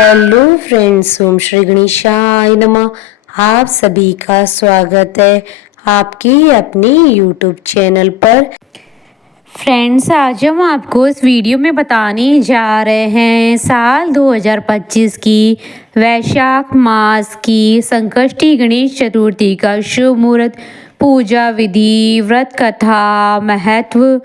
Hello friends, ओम श्री गणेशाय नमः। आप सभी का स्वागत है आपके अपने यूट्यूब चैनल पर। फ्रेंड्स, आज हम आपको इस वीडियो में बताने जा रहे हैं साल 2025 की वैशाख मास की संकष्टी गणेश चतुर्थी का शुभ मुहूर्त, पूजा विधि, व्रत कथा, महत्व,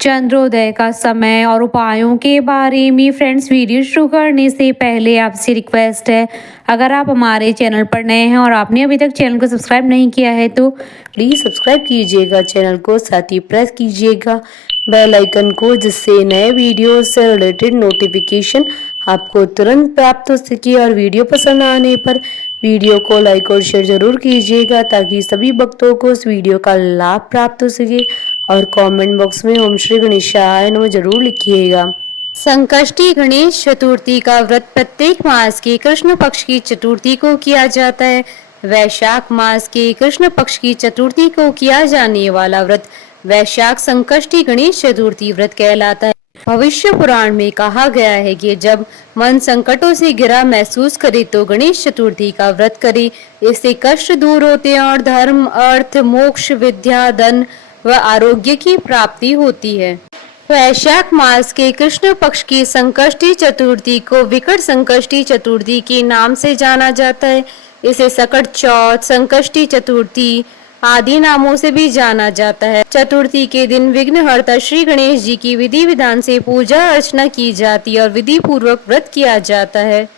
चंद्रोदय का समय और उपायों के बारे में। फ्रेंड्स, वीडियो शुरू करने से पहले आपसे रिक्वेस्ट है, अगर आप हमारे चैनल पर नए हैं और आपने अभी तक चैनल को सब्सक्राइब नहीं किया है तो प्लीज़ सब्सक्राइब कीजिएगा चैनल को, साथ ही प्रेस कीजिएगा बेल आइकन को, जिससे नए वीडियो से रिलेटेड नोटिफिकेशन आपको तुरंत प्राप्त हो सके। और वीडियो पसंद आने पर वीडियो को लाइक और शेयर जरूर कीजिएगा, ताकि सभी भक्तों को इस वीडियो का लाभ प्राप्त हो सके। और कमेंट बॉक्स में ओम श्री गणेशाय नमः जरूर लिखिएगा। संकष्टी गणेश चतुर्थी का व्रत प्रत्येक मास के कृष्ण पक्ष की चतुर्थी को किया जाता है। वैशाख मास के कृष्ण पक्ष की चतुर्थी को किया जाने वाला व्रत वैशाख संकष्टी गणेश चतुर्थी व्रत कहलाता है। भविष्य पुराण में कहा गया है कि जब मन संकटों से घिरा महसूस करे तो गणेश चतुर्थी का व्रत करे। इससे कष्ट दूर होते हैं और धर्म, अर्थ, मोक्ष, विद्या, धन व आरोग्य की प्राप्ति होती है। वैशाख मास के कृष्ण पक्ष की संकष्टी चतुर्थी को विकट संकष्टी चतुर्थी के नाम से जाना जाता है। इसे सकट चौथ, संकष्टी चतुर्थी आदि नामों से भी जाना जाता है। चतुर्थी के दिन विघ्नहर्ता श्री गणेश जी की विधि विधान से पूजा अर्चना की जाती है और विधि पूर्वक व्रत किया जाता है।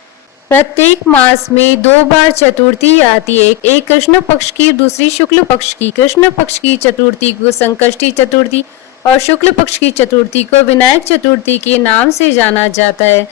प्रत्येक मास में 2 बार चतुर्थी आती है, एक कृष्ण पक्ष की, दूसरी शुक्ल पक्ष की। कृष्ण पक्ष की चतुर्थी को संकष्टी चतुर्थी और शुक्ल पक्ष की चतुर्थी को विनायक चतुर्थी के नाम से जाना जाता है।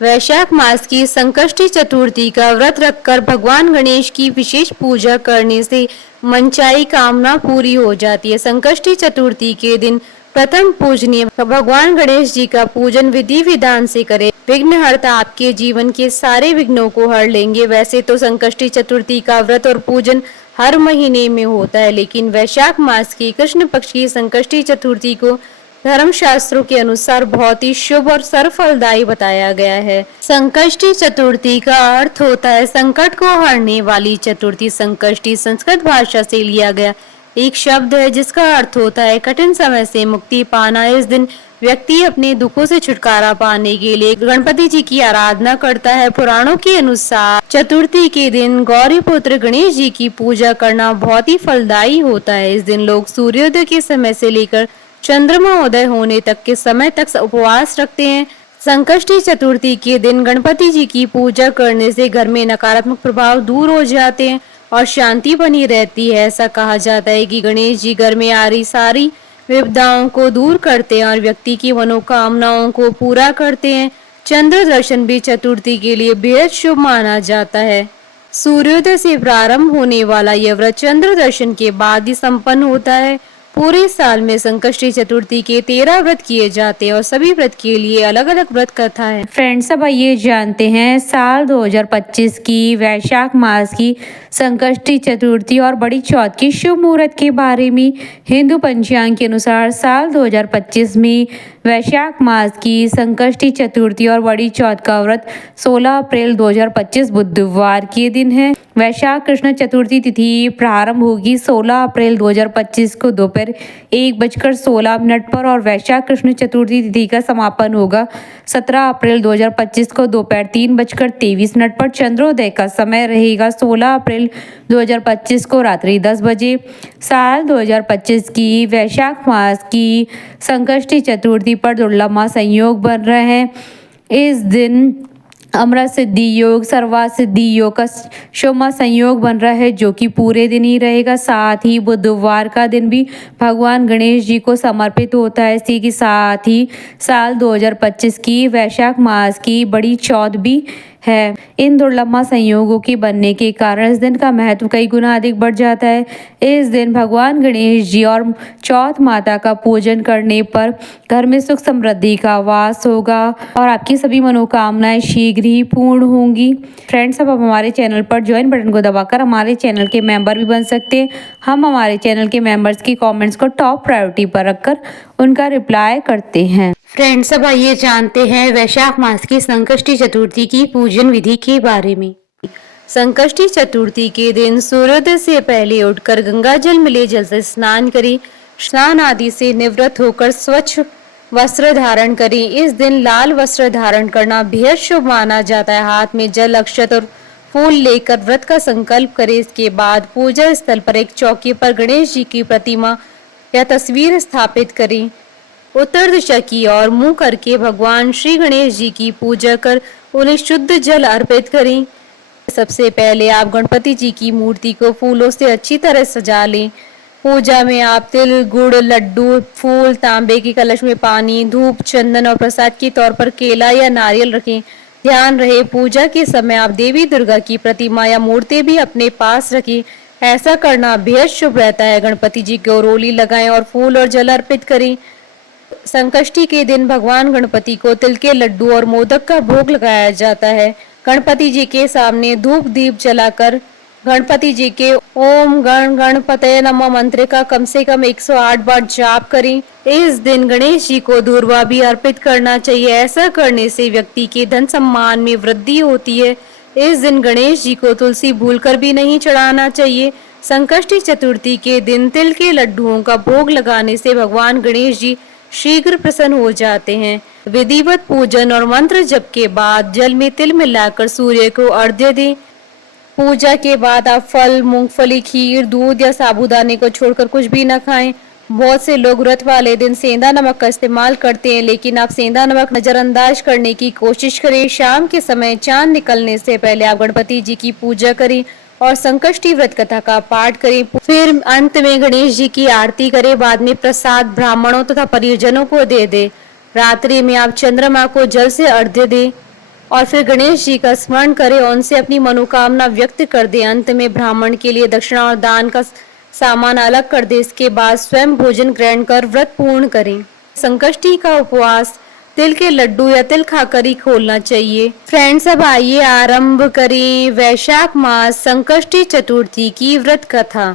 वैशाख मास की संकष्टी चतुर्थी का व्रत रखकर भगवान गणेश की विशेष पूजा करने से मनचाही कामना पूरी हो जाती है। संकष्टी चतुर्थी के दिन प्रथम पूजनीय भगवान गणेश जी का पूजन विधि विधान से करें। विघ्नहर्ता आपके जीवन के सारे विघ्नों को हर लेंगे। वैसे तो संकष्टी चतुर्थी का व्रत और पूजन हर महीने में होता है, लेकिन वैशाख मास की कृष्ण पक्ष की संकष्टी चतुर्थी को धर्मशास्त्रों के अनुसार बहुत ही शुभ और सर्वफलदायी बताया गया है। संकष्टी चतुर्थी का अर्थ होता है संकट को हरने वाली चतुर्थी। संकष्टी संस्कृत भाषा से लिया गया एक शब्द है, जिसका अर्थ होता है कठिन समय से मुक्ति पाना। इस दिन व्यक्ति अपने दुखों से छुटकारा पाने के लिए गणपति जी की आराधना करता है। पुराणों के अनुसार चतुर्थी के दिन गौरी पुत्र गणेश जी की पूजा करना बहुत ही फलदायी होता है। इस दिन लोग सूर्योदय के समय से लेकर चंद्रमा उदय होने तक के समय तक उपवास रखते हैं। संकष्टी चतुर्थी के दिन गणपति जी की पूजा करने से घर में नकारात्मक प्रभाव दूर हो जाते हैं और शांति बनी रहती है। ऐसा कहा जाता है कि गणेश जी घर में आ रही सारी विपदाओं को दूर करते हैं और व्यक्ति की मनोकामनाओं को पूरा करते हैं। चंद्र दर्शन भी चतुर्थी के लिए बेहद शुभ माना जाता है। सूर्योदय से प्रारंभ होने वाला यह व्रत चंद्र दर्शन के बाद ही संपन्न होता है। पूरे साल में संकष्टी चतुर्थी के 13 व्रत किए जाते हैं और सभी व्रत के लिए अलग अलग व्रत कथा है। फ्रेंड्स, अब आइए जानते हैं साल 2025 की वैशाख मास की संकष्टी चतुर्थी और बड़ी चौथ की शुभ मुहूर्त के बारे में। हिंदू पंचांग के अनुसार साल 2025 में वैशाख मास की संकष्टी चतुर्थी और बड़ी चौथ का व्रत 16 अप्रैल 2025 बुधवार के दिन है। वैशाख कृष्ण चतुर्थी तिथि प्रारंभ होगी 16 अप्रैल 2025 को दोपहर 1:16 पर और वैशाख कृष्ण चतुर्थी तिथि का समापन होगा 17 अप्रैल 2025 को दोपहर 3:23 पर। चंद्रोदय का समय रहेगा 16 अप्रैल 2025 को रात्रि 10 बजे। साल 2025 की वैशाख मास की संकष्टी चतुर्थी पर दुर्लभ संयोग बन रहे हैं। इस दिन अमृत सिद्धि योग, सर्वा सिद्धि योग का शुभ संयोग बन रहा है, जो कि पूरे दिन ही रहेगा। साथ ही बुधवार का दिन भी भगवान गणेश जी को समर्पित होता है। इसी के साथ ही साल 2025 की वैशाख मास की बड़ी चौथ भी है। इन दुर्लभ संयोगों के बनने के कारण इस दिन का महत्व कई गुना अधिक बढ़ जाता है। इस दिन भगवान गणेश जी और चौथ माता का पूजन करने पर घर में सुख समृद्धि का वास होगा और आपकी सभी मनोकामनाएं शीघ्र ही पूर्ण होंगी। फ्रेंड्स, अब हमारे चैनल पर ज्वाइन बटन को दबाकर हमारे चैनल के मेंबर भी बन सकते हैं। हम हमारे चैनल के मेंबर्स की कमेंट्स को टॉप प्रायोरिटी पर रखकर उनका रिप्लाई करते हैं। फ्रेंड्स, अब आइए जानते हैं वैशाख मास की संकष्टी चतुर्थी की पूजन विधि के बारे में। संकष्टी चतुर्थी के दिन सूर्योदय से पहले उठकर गंगा जल मिले जल से स्नान करें। स्नान आदि से निवृत्त होकर स्वच्छ वस्त्र धारण करें। इस दिन लाल वस्त्र धारण करना बेहद शुभ माना जाता है। हाथ में जल, अक्षत और फूल लेकर व्रत का संकल्प करें। इसके बाद पूजा स्थल पर एक चौकी पर गणेश जी की प्रतिमा या तस्वीर स्थापित करें। उत्तर दिशा की ओर मुंह करके भगवान श्री गणेश जी की पूजा कर उन्हें शुद्ध जल अर्पित करें। सबसे पहले आप गणपति जी की मूर्ति को फूलों से अच्छी तरह सजा लें। पूजा में आप तिल, गुड़, लड्डू, फूल, तांबे की कलश में पानी, धूप, चंदन और प्रसाद के तौर पर केला या नारियल रखें। ध्यान रहे, पूजा के समय आप देवी दुर्गा की प्रतिमा या मूर्ति भी अपने पास रखें। ऐसा करना बेहद शुभ रहता है। गणपति जी को रोली लगाएं और फूल और जल अर्पित करें। संकष्टी के दिन भगवान गणपति को तिल के लड्डू और मोदक का भोग लगाया जाता है। गणपति जी के सामने धूप दीप जलाकर गणपति जी के ओम गण गणपतये नमः मंत्र का कम से कम 108 बार जाप करें। इस दिन गणेश जी को दूर्वा भी अर्पित करना चाहिए। ऐसा करने से व्यक्ति के धन सम्मान में वृद्धि होती है। इस दिन गणेश जी को तुलसी भूलकर भी नहीं चढ़ाना चाहिए। संकष्टी चतुर्थी के दिन तिल के लड्डुओं का भोग लगाने से भगवान गणेश जी शीघ्र प्रसन्न हो जाते हैं। विधिवत पूजन और मंत्र जप के बाद जल में तिल मिलाकर सूर्य को अर्घ्य दें। पूजा के बाद आप फल, मूंगफली, खीर, दूध या साबूदाने को छोड़कर कुछ भी न खाएं। बहुत से लोग व्रत वाले दिन सेंधा नमक का इस्तेमाल करते हैं, लेकिन आप सेंधा नमक नजरअंदाज करने की कोशिश करें। शाम के समय चांद निकलने से पहले आप गणपति जी की पूजा करें और संकष्टी व्रत कथा का पाठ करें। फिर अंत में गणेश जी की आरती करें। बाद में प्रसाद ब्राह्मणों तथा परिजनों को दे दे। रात्रि में आप चंद्रमा को जल से अर्घ्य दें और फिर गणेश जी का स्मरण करें और उनसे अपनी मनोकामना व्यक्त कर दे। अंत में ब्राह्मण के लिए दक्षिणा और दान का सामान अलग कर दे। इसके बाद स्वयं भोजन ग्रहण कर व्रत पूर्ण करें। संकष्टी का उपवास तिल के लड्डू या तिल खाकर ही खोलना चाहिए। फ्रेंड्स, अब आइए आरंभ करें वैशाख मास संकष्टी चतुर्थी की व्रत कथा।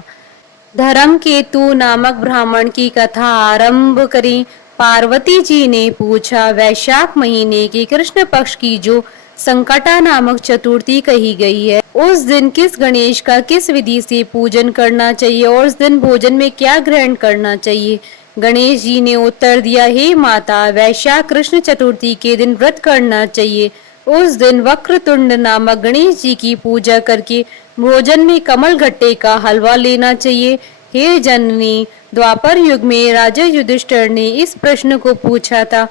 धर्मकेतु नामक ब्राह्मण की कथा आरंभ करें। पार्वती जी ने पूछा, वैशाख महीने के कृष्ण पक्ष की जो संकटा नामक चतुर्थी कही गई है, उस दिन किस गणेश का किस विधि से पूजन करना चाहिए और उस दिन भोजन में क्या ग्रहण करना चाहिए? गणेश जी ने उत्तर दिया, हे माता, वैशाख कृष्ण चतुर्थी के दिन व्रत करना चाहिए। उस दिन वक्रतुंड नामक गणेश जी की पूजा करके भोजन में कमल गट्टे का हलवा लेना चाहिए। हे जननी, द्वापर युग में राजा युधिष्ठिर ने इस प्रश्न को पूछा था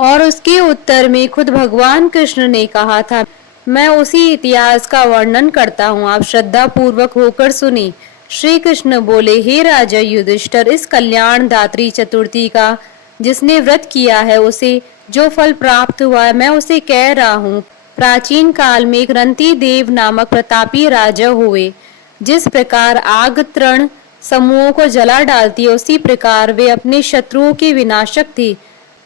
और उसके उत्तर में खुद भगवान कृष्ण ने कहा था। मैं उसी इतिहास का वर्णन करता हूँ, आप श्रद्धा पूर्वक होकर सुनी। श्री कृष्ण बोले, हे राजा युधिष्ठिर, इस कल्याण दात्री चतुर्थी का जिसने व्रत किया है उसे जो फल प्राप्त हुआ है, मैं उसे कह रहा हूँ। प्राचीन काल में एक रंती देव नामक प्रतापी राजा हुए। जिस प्रकार आग तृण समूहों को जला डालती है, उसी प्रकार वे अपने शत्रुओं के विनाशक थे।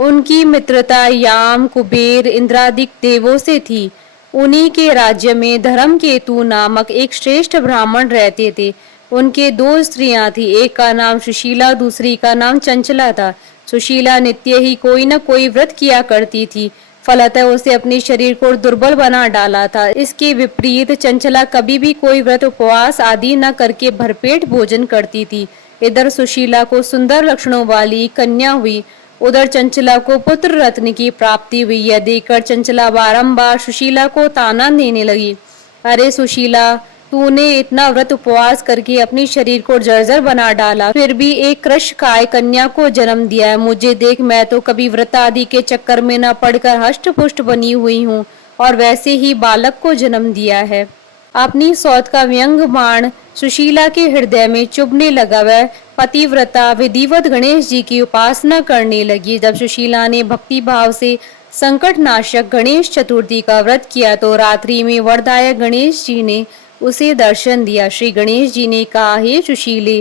उनकी मित्रता याम, कुबेर, इंद्रादिक देवों से थी। उन्हीं के राज्य में धर्मकेतु नामक एक श्रेष्ठ ब्राह्मण रहते थे। उनके दो स्त्रियां थी, एक का नाम सुशीला, दूसरी का नाम चंचला था। सुशीला नित्य ही कोई न कोई व्रत किया करती थी, फलतः उसे अपने शरीर को दुर्बल बना डाला था। इसके विपरीत चंचला कभी भी कोई व्रत, उपवास आदि न करके भरपेट भोजन करती थी। इधर सुशीला को सुंदर लक्षणों वाली कन्या हुई, उधर चंचला को पुत्र रत्न की प्राप्ति हुई। यह देखकर चंचला बारंबार सुशीला को ताना देने लगी, अरे सुशीला, तूने इतना व्रत उपवास करके अपने शरीर को जर्जर बना डाला, फिर भी एक कृशकाय कन्या को जन्म दिया है। मुझे देख, मैं तो कभी व्रत आदि के चक्कर में न पड़कर हष्ट पुष्ट बनी हुई हूँ और वैसे ही बालक को जन्म दिया है। अपनी सौत का व्यंग बाण सुशीला के हृदय में चुभने लगा। वह पतिव्रता विधिवत गणेश जी की उपासना करने लगी। जब सुशीला ने भक्ति भाव से संकट नाशक गणेश चतुर्थी का व्रत किया तो रात्रि में वरदायक गणेश जी ने उसे दर्शन दिया। श्री गणेश जी ने कहा, हे सुशीले,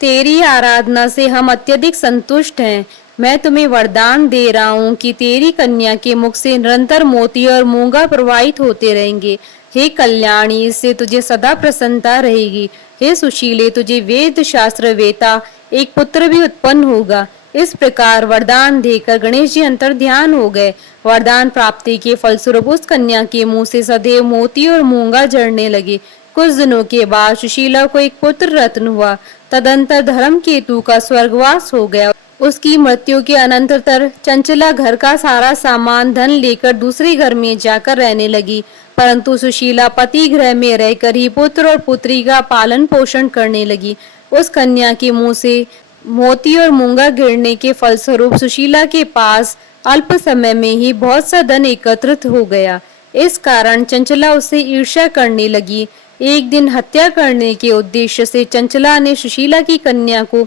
तेरी आराधना से हम अत्यधिक संतुष्ट हैं। मैं तुम्हें वरदान दे रहा हूँ कि तेरी कन्या के मुख से निरंतर मोती और मूंगा प्रवाहित होते रहेंगे। हे कल्याणी, इससे तुझे सदा प्रसन्नता रहेगी। हे सुशीले, तुझे वेद शास्त्र वेता एक पुत्र भी उत्पन्न होगा। इस प्रकार वरदान देकर गणेश जी अंतर ध्यान हो गए। वरदान प्राप्ति के फलस्वरूप उस कन्या के मुंह से सदैव मोती और मूंगा झड़ने लगे। कुछ दिनों के बाद सुशीला को एक पुत्र रत्न हुआ। तदंतर धर्मकेतु का स्वर्गवास हो गया। उसकी मृत्यु के अनंतर चंचला घर का सारा सामान धन लेकर दूसरे घर में जाकर रहने लगी, परंतु सुशीला पति गृह में रहकर ही पुत्र और पुत्री का पालन पोषण करने लगी। उस कन्या के मुंह से मोती और मूंगा गिरने के फलस्वरूप सुशीला के पास अल्प समय में ही बहुत सा धन एकत्रित हो गया। इस कारण चंचला उससे ईर्ष्या करने लगी। एक दिन हत्या करने के उद्देश्य से चंचला ने सुशीला की कन्या को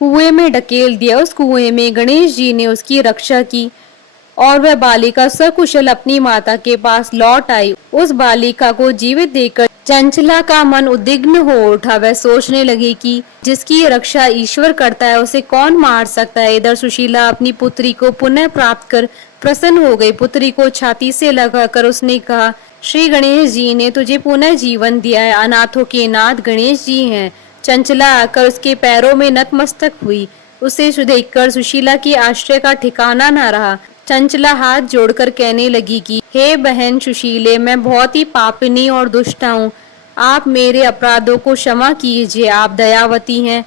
कुएं में ढकेल दिया। उस कुएं में गणेश जी ने उसकी रक्षा की और वह बालिका सकुशल अपनी माता के पास लौट आई। उस बालिका को जीवित देखकर चंचला का मन उद्विग्न हो उठा। वह सोचने लगी कि जिसकी रक्षा ईश्वर करता है उसे कौन मार सकता है। इधर सुशीला अपनी पुत्री को पुनः प्राप्त कर प्रसन्न हो गई। पुत्री को छाती से लगाकर उसने कहा, श्री गणेश जी ने तुझे पुनः जीवन दिया है। अनाथों के नाथ गणेश जी हैं। चंचला आकर उसके पैरों में नतमस्तक हुई। उसे देखकर सुशीला की आश्चर्य का ठिकाना न रहा। चंचला हाथ जोड़कर कहने लगी कि हे बहन सुशीले, मैं बहुत ही पापिनी और दुष्ट हूँ। आप मेरे अपराधों को क्षमा कीजिए। आप दयावती हैं।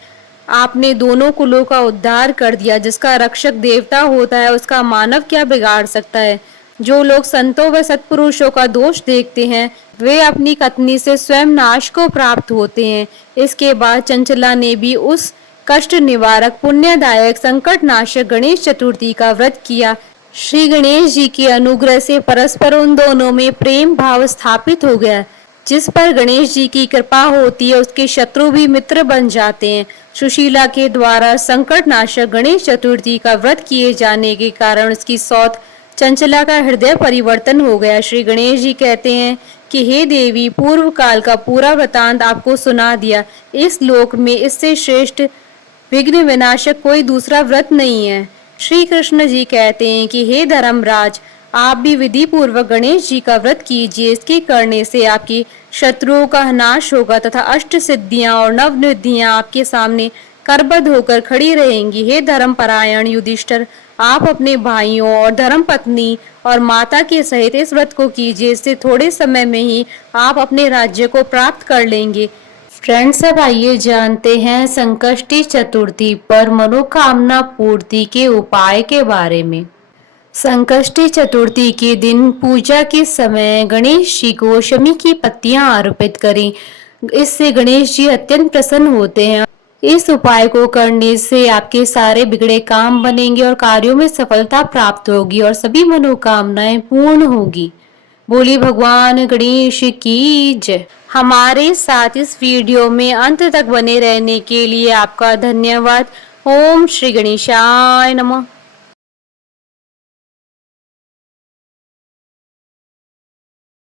आपने दोनों कुलों का उद्धार कर दिया। जिसका रक्षक देवता होता है उसका मानव क्या बिगाड़ सकता है। जो लोग संतों व सत्पुरुषों का दोष देखते हैं वे अपनी कथनी से स्वयं नाश को प्राप्त होते हैं। इसके बाद चंचला ने भी उस कष्ट निवारक पुण्यदायक संकट नाशक गणेश चतुर्थी का व्रत किया। श्री गणेश जी के अनुग्रह से परस्पर उन दोनों में प्रेम भाव स्थापित हो गया। जिस पर गणेश जी की कृपा होती है उसके शत्रु भी मित्र बन जाते हैं। सुशीला के द्वारा संकट नाशक गणेश चतुर्थी का व्रत किए जाने के कारण उसकी सौत चंचला का हृदय परिवर्तन हो गया। श्री गणेश जी कहते हैं कि हे देवी, पूर्व काल का पूरा वृतांत आपको सुना दिया। इस लोक में इससे श्रेष्ठ विघ्न विनाशक कोई दूसरा व्रत नहीं है। श्री कृष्ण जी कहते हैं कि हे धर्मराज, आप भी विधि पूर्वक गणेश जी का व्रत कीजिए। इसके करने से आपकी शत्रुओं का नाश होगा तथा अष्ट सिद्धियां और नवनिधियां आपके सामने करबद्ध होकर खड़ी रहेंगी। हे धर्मपरायण युधिष्ठिर, आप अपने भाइयों और धर्मपत्नी और माता के सहित इस व्रत को कीजिए। इससे थोड़े समय में ही आप अपने राज्य को प्राप्त कर लेंगे। फ्रेंड्स, अब आइए जानते हैं संकष्टी चतुर्थी पर मनोकामना पूर्ति के उपाय के बारे में। संकष्टी चतुर्थी के दिन पूजा के समय गणेश जी को शमी की पत्तियां अर्पित करें। इससे गणेश जी अत्यंत प्रसन्न होते हैं। इस उपाय को करने से आपके सारे बिगड़े काम बनेंगे और कार्यों में सफलता प्राप्त होगी और सभी मनोकामनाएं पूर्ण होगी। बोली भगवान गणेश की जय। हमारे साथ इस वीडियो में अंत तक बने रहने के लिए आपका धन्यवाद। ओम श्री गणेशाय नमः।